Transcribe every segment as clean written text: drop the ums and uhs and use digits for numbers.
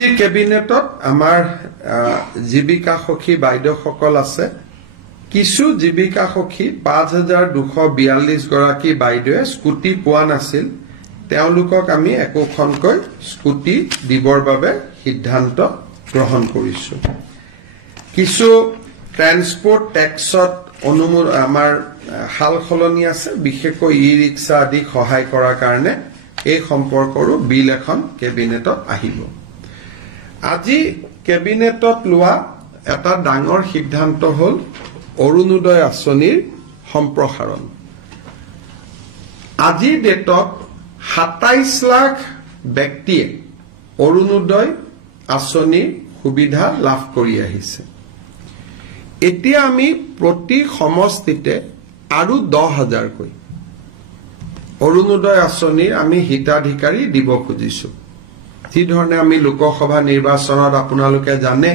কেবিনেটত আমাৰ জীৱিকা সখী বাইদেউসকল আছে। কিছু জীৱিকা সখী 5242 গৰাকী বাইদেৱে স্কুটি পোৱা নাছিল, তেওঁলোকক আমি একোখনকৈ স্কুটি দিবৰ বাবে সিদ্ধান্ত গ্ৰহণ কৰিছো। কিছু ট্ৰান্সপোৰ্ট টেক্সত আমাৰ হাল খলনি আছে, বিশেষকৈ ই ৰিক্সা আদি সহায় কৰাৰ কাৰণে এই সম্পৰ্কৰো বিল এখন কেবিনেটত আহিব। আজি কেবিনেটত লোৱা এটা ডাঙৰ সিদ্ধান্ত হল অৰুণোদয় আঁচনিৰ সম্প্ৰসাৰণ। আজিৰ ডেটত 27 লাখ ব্যক্তিয়ে অৰুণোদয় আঁচনিৰ সুবিধা লাভ কৰি আহিছে। এতিয়া আমি প্ৰতি সমষ্টিতে আৰু 10,000কৈ অৰুণোদয় আঁচনিৰ আমি হিতাধিকাৰী দিব খুজিছো। যি ধৰণে আমি লোকসভা নিৰ্বাচনত আপোনালোকে জানে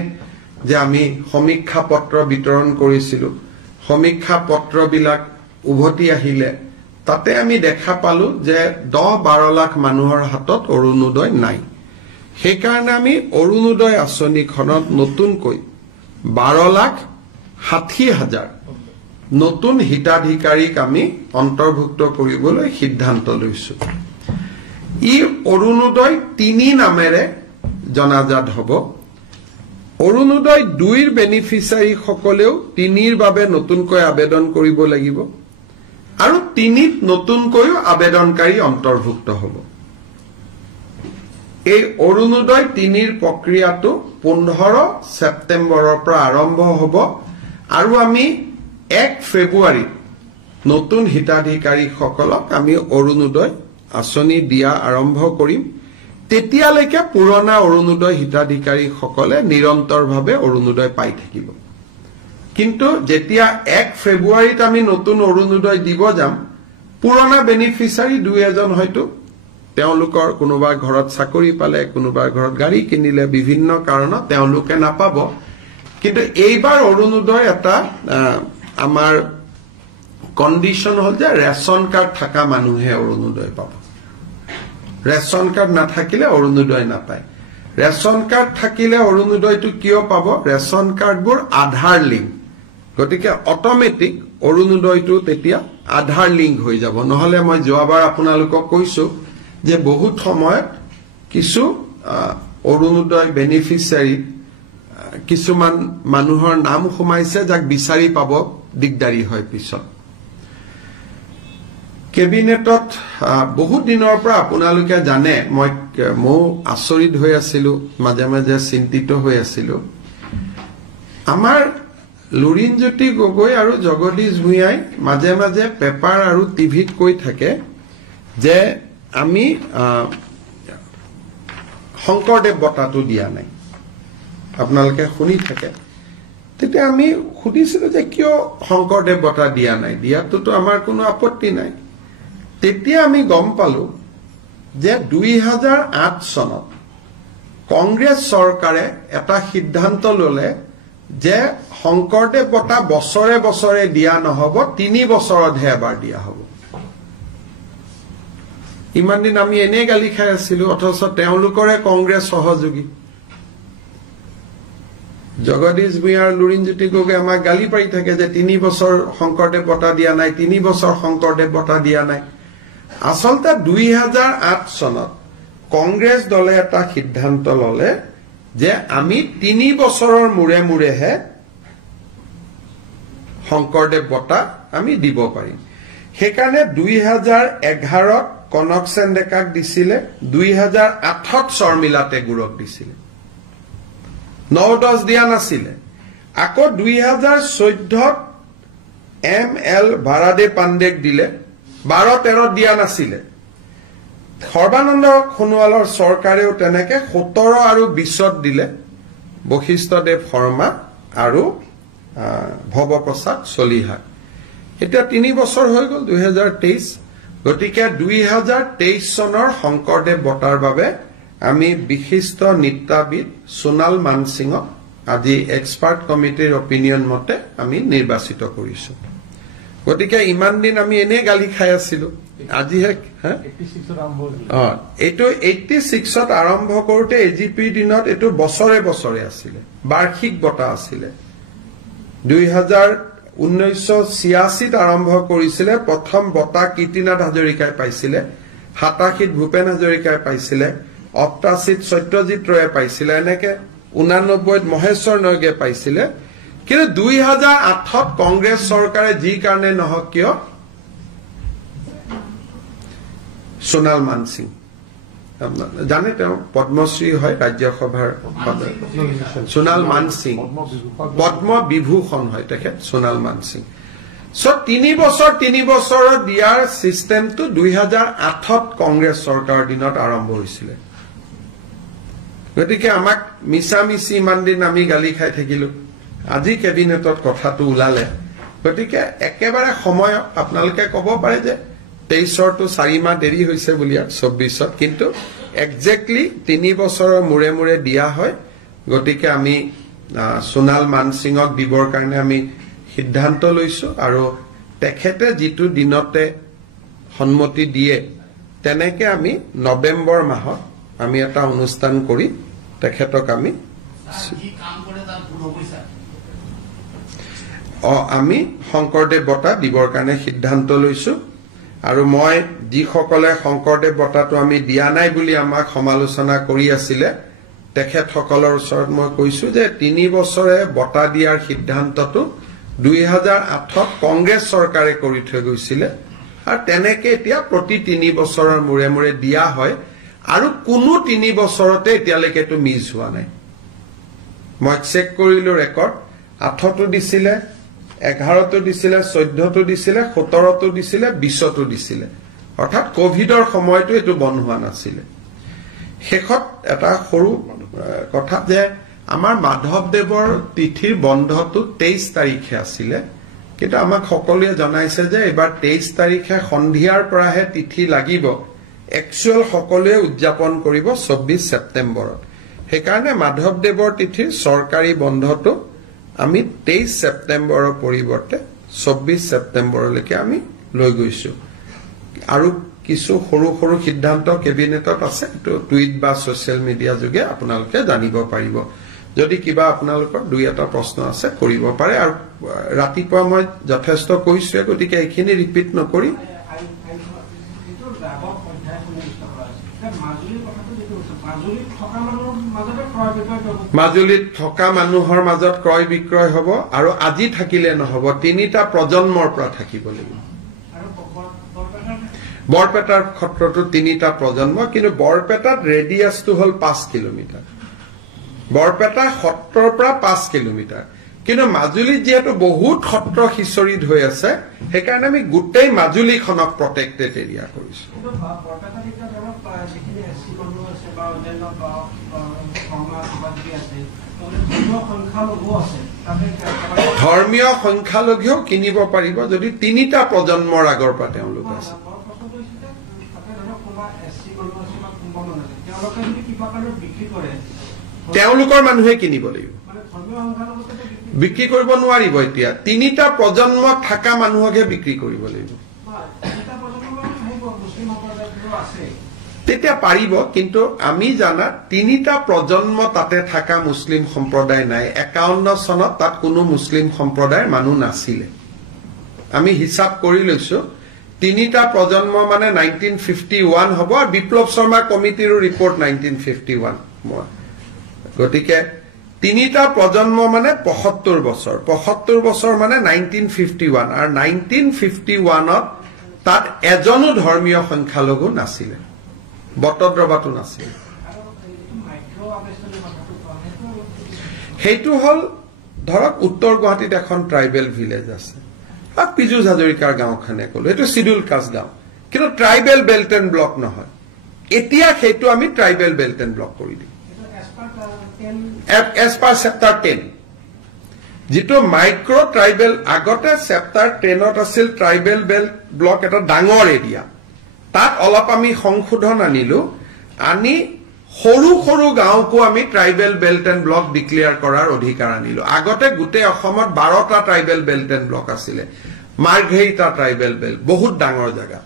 যে আমি সমীক্ষা পত্ৰ বিতৰণ কৰিছিলো। সমীক্ষা পত্ৰবিলাক উভতি আহিলে তাতে আমি দেখা পালো যে 10-12 লাখ মানুহৰ হাতত অৰুণোদয় নাই। সেইকাৰণে আমি অৰুণোদয় আঁচনিখনত নতুনকৈ 12,60,000 নতুন হিতাধিকাৰীক আমি অন্তৰ্ভুক্ত কৰিবলৈ সিদ্ধান্ত লৈছো। ই অৰুণোদয় 3 নামেৰে জনাজাত হ'ব। অৰুণোদয় 2ৰ বেনিফিচিয়াৰী সকলেও 3ৰ বাবে নতুনকৈ আবেদন কৰিব লাগিব আৰু 3ত নতুনকৈও আবেদনকাৰী অন্তৰ্ভুক্ত হ'ব। এই অৰুণোদয় 3ৰ প্ৰক্ৰিয়াটো 15 ছেপ্টেম্বৰৰ পৰা আৰম্ভ হ'ব আৰু আমি 1 ফেব্ৰুৱাৰীত নতুন হিতাধিকাৰীসকলক আমি অৰুণোদয় আঁচনি দিয়া আৰম্ভ কৰিম। তেতিয়ালৈকে পুৰণা অৰুণোদয় হিতাধিকাৰীসকলে নিৰন্তৰভাৱে অৰুণোদয় পাই থাকিব। কিন্তু যেতিয়া 1 ফেব্ৰুৱাৰীত আমি নতুন অৰুণোদয় দিব যাম, পুৰণা বেনিফিচিয়াৰী 2-এজন হয়তো তেওঁলোকৰ কোনোবা ঘৰত চাকৰি পালে, কোনোবা ঘৰত গাড়ী কিনিলে, বিভিন্ন কাৰণত তেওঁলোকে নাপাব। কিন্তু এইবাৰ অৰুণোদয় এটা আমাৰ কণ্ডিশ্যন হল যে ৰেচন কাৰ্ড থকা মানুহে অৰুণোদয় পাব। ৰেচন কাৰ্ড নাথাকিলে অৰুণোদয় নাপায়। ৰেচন কাৰ্ড থাকিলে অৰুণোদয়টো কিয় পাব? ৰেচন কাৰ্ডবোৰ আধাৰ লিংক, গতিকে অটমেটিক অৰুণোদয়টো তেতিয়া আধাৰ লিংক হৈ যাব। নহলে মই যোৱাবাৰ আপোনালোকক কৈছো যে বহুত সময়ত কিছু অৰুণোদয় বেনিফিচিয়াৰী কিছুমান মানুহৰ নাম সোমাইছে যাক বিচাৰি পাব দিগদাৰী হয় পিছত। কেবিনেটত বহুত দিনৰ পৰা আপোনালোকে জানে মই আচৰিত হৈ আছিলো, মাজে মাজে চিন্তিত হৈ আছিলো। আমাৰ লুৰিণজ্যোতি গগৈ আৰু জগদীশ ভূঞাই মাজে মাজে পেপাৰ আৰু টিভিত কৈ থাকে যে আমি শংকৰদেৱ বঁটাটো দিয়া নাই। আপোনালোকে শুনি থাকে। তেতিয়া আমি সুধিছিলো যে কিয় শংকৰদেৱ বঁটা দিয়া নাই, দিয়াটোতো আমাৰ কোনো আপত্তি নাই। তেতিয়া আমি গম পালো যে 2008 চনত কংগ্ৰেছ চৰকাৰে এটা সিদ্ধান্ত ললে যে শংকৰদেৱ বঁটা বছৰে বছৰে দিয়া নহব, 3 বছৰতহে এবাৰ দিয়া হব। ইমান দিন আমি এনেই গালি খাই আছিলো, অথচ তেওঁলোকৰে কংগ্ৰেছ সহযোগী জগদীশ ভূঞা আৰু লুৰিণজ্যোতি গগৈ আমাক গালি পাৰি থাকে যে 3 বছৰ শংকৰদেৱ বঁটা দিয়া নাই, 3 বছৰ শংকৰদেৱ বঁটা দিয়া নাই। আচলতে 2008 চনত কংগ্ৰেছ দলে এটা সিদ্ধান্ত ললে যে আমি 3 বছৰৰ মূৰে মূৰেহে শংকৰদেৱ বঁটা আমি দিব পাৰিম। সেইকাৰণে 2011ত কনক সেন ডেকাক দিছিলে, 2008ত শৰ্মিলা টেগুৰক দিছিলে, 9-10 দিয়া নাছিলে। আকৌ 2014ত ML ভাৰাদে পাণ্ডেক দিলে, 12-13 দিয়া নাছিলে। সৰ্বানন্দ সোণোৱালৰ চৰকাৰেও তেনেকে 17 আৰু 20ত দিলে, বশিষ্ঠদেৱ শৰ্মা আৰু ভৱপ্ৰসাদ চলিহা। এতিয়া 3 বছৰ হৈ গল, 2023। গতিকে 2023 চনৰ শংকৰদেৱ বঁটাৰ বাবে আমি বিশিষ্ট নৃত্যবিদ সোণাল মানসিঙক আজি এক্সপাৰ্ট কমিটিৰ অপিনিয়ন মতে আমি নিৰ্বাচিত কৰিছো। গতিকে ইমান দিন আমি এনেই গালি খাই আছিলো। আজিহে এইটো 86ত আৰম্ভ কৰোঁতে এজিপিৰ দিনত এইটো বছৰে বছৰে আছিলে, বাৰ্ষিক বঁটা আছিলে। 1986ত আৰম্ভ কৰিছিলে। প্ৰথম বঁটা কীৰ্তিনাথ হাজৰিকাই পাইছিলে, 87ত ভূপেন হাজৰিকাই পাইছিলে, 88ত সত্যজিৎ ৰয়ে পাইছিলে, এনেকে 89ত মহেশ্বৰ নয়গে পাইছিলে। কিন্তু 2008ত কংগ্ৰেছ চৰকাৰে যি কাৰণে নহওক কিয় সোণাল মানসিং জানে, তেওঁ পদ্মশ্ৰী হয়, ৰাজ্যসভাৰ সোণাল মানসিং, পদ্ম বিভূষণ হয় তেখেত সোণাল মানসিং। চ' 3 বছৰত দিয়াৰ চিষ্টেমটো 2008ত কংগ্ৰেছ চৰকাৰৰ দিনত আৰম্ভ হৈছিলে। গতিকে আমাক মিছামিছি ইমান দিন আমি গালি খাই থাকিলো, আজি কেবিনেটত কথাটো ওলালে। গতিকে একেবাৰে সময় আপোনালোকে ক'ব পাৰে যে 23ৰটো 4 মাহ দেৰি হৈছে বুলি, 24ত কিন্তু একজেক্টলি 3 বছৰৰ মূৰে মূৰে দিয়া হয়। গতিকে আমি সোণাল মানসিঙক দিবৰ কাৰণে আমি সিদ্ধান্ত লৈছো, আৰু তেখেতে যিটো দিনতে সন্মতি দিয়ে তেনেকে আমি নৱেম্বৰ মাহত আমি এটা অনুষ্ঠান কৰি তেখেতক আমি আমি শংকৰদেৱ বঁটা দিবৰ কাৰণে সিদ্ধান্ত লৈছো। আৰু মই যিসকলে শংকৰদেৱ বঁটাটো আমি দিয়া নাই বুলি আমাক সমালোচনা কৰি আছিলে, তেখেতসকলৰ ওচৰত মই কৈছো যে 3 বছৰে বঁটা দিয়াৰ সিদ্ধান্তটো 2008ত কংগ্ৰেছ চৰকাৰে কৰি থৈ গৈছিলে, আৰু তেনেকে এতিয়া প্ৰতি 3 বছৰৰ মূৰে মূৰে দিয়া হয়। আৰু কোনো 3 বছৰতে এতিয়ালৈকে এইটো মিছ হোৱা নাই। মই চেক কৰিলো ৰেকৰ্ড, 8তো দিছিলে, 11তো দিছিলে, 14তো দিছিলে, 17তো দিছিলে, 20তো দিছিলে। অৰ্থাৎ কোভিডৰ সময়তো এইটো বন্ধ হোৱা নাছিলে। শেষত এটা সৰু কথা যে আমাৰ মাধৱদেৱৰ তিথিৰ বন্ধটো 23 তাৰিখে আছিলে, কিন্তু আমাক সকলোৱে জনাইছে যে এইবাৰ 23 তাৰিখে সন্ধিয়াৰ পৰাহে তিথি লাগিব, একচুৱেল সকলোৱে উদযাপন কৰিব 24 ছেপ্টেম্বৰত। সেইকাৰণে মাধৱদেৱৰ তিথিৰ চৰকাৰী বন্ধটো আমি 23 ছেপ্টেম্বৰৰ পৰিৱৰ্তে 24 ছেপ্টেম্বৰলৈকে আমি লৈ গৈছো। আৰু কিছু সৰু সৰু সিদ্ধান্ত কেবিনেটত আছে, এইটো টুইট বা ছচিয়েল মিডিয়া যোগে আপোনালোকে জানিব পাৰিব। যদি কিবা আপোনালোকৰ 2-এটা প্ৰশ্ন আছে কৰিব পাৰে। আৰু ৰাতিপুৱা মই যথেষ্ট কৈছোৱে, গতিকে এইখিনি ৰিপিট নকৰি মাজুলীত থকা মানুহৰ মাজত ক্ৰয় বিক্ৰয় হ'ব, আৰু আজি থাকিলে নহ'ব, 3টা প্ৰজন্মৰ পৰা থাকিব লাগিব। বৰপেটাৰ ক্ষেত্ৰতো 3টা প্ৰজন্ম, কিন্তু বৰপেটাত ৰেডিয়াছটো হ'ল 5 কিলোমিটাৰ, বৰপেটা সত্ৰৰ পৰা 5 কিলোমিটাৰ। কিন্তু মাজুলীত যিহেতু বহুত সত্ৰ সিঁচৰিত হৈ আছে, সেইকাৰণে আমি গোটেই মাজুলীখনক প্ৰটেক্টেড এৰিয়া কৰিছো। ধৰ্মীয় সংখ্যালঘুও কিনিব পাৰিব যদি 3টা প্ৰজন্মৰ আগৰ পৰা তেওঁলোক আছে। তেওঁলোকৰ মানুহে কিনিব লাগিব, বিক্ৰী কৰিব নোৱাৰিব। এতিয়া 3টা প্ৰজন্ম থকা মানুহকহে বিক্ৰী কৰিব লাগিব, তেতিয়া পাৰিব। কিন্তু আমি জানাত 3টা প্ৰজন্ম তাতে থকা মুছলিম সম্প্ৰদায় নাই। 51 চনত তাত কোনো মুছলিম সম্প্ৰদায়ৰ মানুহ নাছিলে। আমি হিচাপ কৰি লৈছো, 3টা প্ৰজন্ম মানে 1951 হ'ব, আৰু বিপ্লৱ শৰ্মা কমিটিৰো ৰিপৰ্ট 1951। গতিকে 3টা প্ৰজন্ম মানে 75 বছৰ, 75 বছৰ মানে 1951। আৰু 1951ত তাত এজনো ধৰ্মীয় সংখ্যালঘু নাছিলে, বটদ্ৰৱাটো নাছিল। সেইটো হ'ল ধৰক উত্তৰ গুৱাহাটীত এখন ট্ৰাইবেল ভিলেজ আছে, পীযুষ হাজৰিকাৰ গাঁওখনে ক'লো, এইটো চিডুল কাষ্ট গাঁও, কিন্তু ট্ৰাইবেল বেল্ট এণ্ড ব্লক নহয়। এতিয়া সেইটো আমি ট্ৰাইবেল বেল্ট এণ্ড ব্লক কৰি দিম এজ পাৰ চেপ্টাৰ 10, যিটো মাইক্ৰ ট্ৰাইবেল। আগতে চেপ্টাৰ 10ত আছিল ট্ৰাইবেল বেল্ট ব্লক, এটা ডাঙৰ এৰিয়া। তাত অলপ আমি সংশোধন আনিলো, আনি সৰু সৰু গাঁওকো আমি tribal belt and block declare কৰাৰ অধিকাৰ আনিলো। আগতে গোটেই অসমত 12টা ট্ৰাইবেল বেল্ট এণ্ড ব্লক আছিলে, মাৰ্ঘেৰিটা ট্ৰাইবেল বেল্ট, বহুত ডাঙৰ জেগা।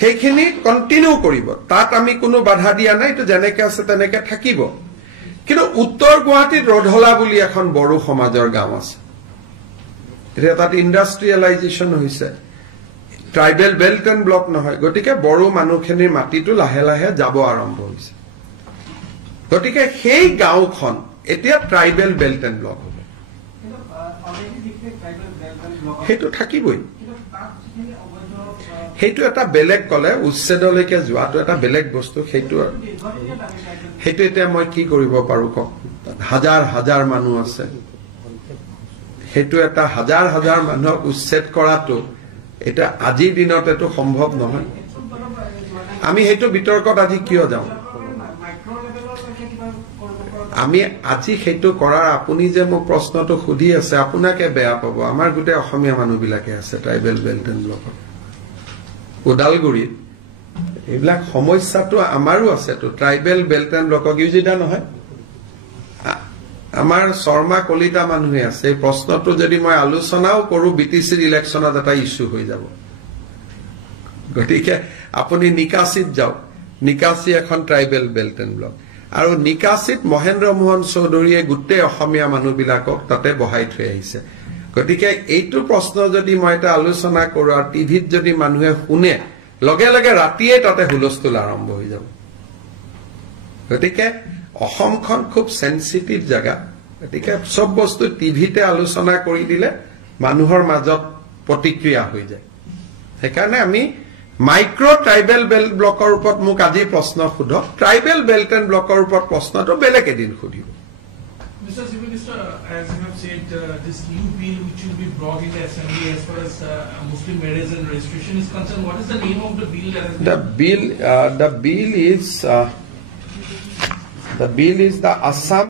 সেইখিনি কন্টিনিউ কৰিব, তাত আমি কোনো বাধা দিয়া নাই, এইটো যেনেকে আছে তেনেকে থাকিব। কিন্তু উত্তৰ গুৱাহাটীত ৰধলা বুলি এখন বড়ো সমাজৰ গাঁও আছে, এতিয়া তাত ইণ্ডাষ্ট্ৰিয়েলাইজেশ্যন হৈছে, ট্ৰাইবেল বেল্ট এণ্ড ব্লক নহয়, গতিকে বড়ো মানুহখিনিৰ মাটিটো লাহে লাহে যাব আৰম্ভ হৈছে। গতিকে সেই গাঁওখন এতিয়া ট্ৰাইবেল বেল্ট এণ্ড ব্লক হ'ব, সেইটো থাকিবই। সেইটো এটা বেলেগ কলে উচ্ছেদলৈকে যোৱাটো এটা বেলেগ বস্তু, সেইটো এতিয়া মই কি কৰিব পাৰো কওক, হাজাৰ হাজাৰ মানুহ আছে, সেইটো এটা হাজাৰ হাজাৰ মানুহক উচ্ছেদ কৰাটো এতিয়া আজিৰ দিনত এইটো সম্ভৱ নহয়। আমি সেইটো বিতৰ্কত আজি কিয় যাওঁ, আমি আজি সেইটো কৰাৰ, আপুনি যে মোক প্ৰশ্নটো সুধি আছে আপোনাকে বেয়া পাব, আমাৰ গোটেই অসমীয়া মানুহবিলাকে আছে ট্ৰাইবেল বেল্ট এণ্ড ব্লকত, ওদালগুৰিত এইবিলাক সমস্যাটো আমাৰো আছেতো, ট্ৰাইবেল বেল্ট এণ্ড ব্লকক ইউজিদা নহয়, আমাৰ শৰ্মা কলিতা মানুহে আছে। এই প্ৰশ্নটো যদি মই আলোচনাও কৰো BTCৰ ইলেকশ্যনত এটা ইছ্যু হৈ যাব। গতিকে আপুনি নিকাশীত যাওক, নিকাশী এখন ট্ৰাইবেল বেল্ট এণ্ড ব্লক, আৰু নিকাশীত মহেন্দ্ৰ মোহন চৌধুৰীয়ে গোটেই অসমীয়া মানুহবিলাকক তাতে বহাই থৈ আহিছে। গতিকে এইটো প্ৰশ্ন যদি মই এটা আলোচনা কৰো আৰু টিভিত যদি মানুহে শুনে, লগে লগে ৰাতিয়ে তাতে হুলস্থুল আৰম্ভ হৈ যাব। গতিকে অসমখন খুব সেন্সিটিভ জায়গা, গতিকে সব বস্তু টিভিতে আলোচনা কৰি দিলে মানুহৰ মাজত প্ৰতিক্ৰিয়া হৈ যায়। সেইকাৰণে আমি মাইক্ৰ ট্ৰাইবেল বেল্ট ব্লকৰ ওপৰত মোক আজি প্ৰশ্ন সোধক, ট্ৰাইবেল বেল্ট এণ্ড ব্লকৰ ওপৰত প্ৰশ্নটো বেলেগ এদিন সুধিব। Mr. Chief Minister, as you have said, this new bill which will be brought in the assembly as far as Muslim marriage and registration is concerned, what is the name of the bill that has been? The bill is the Assam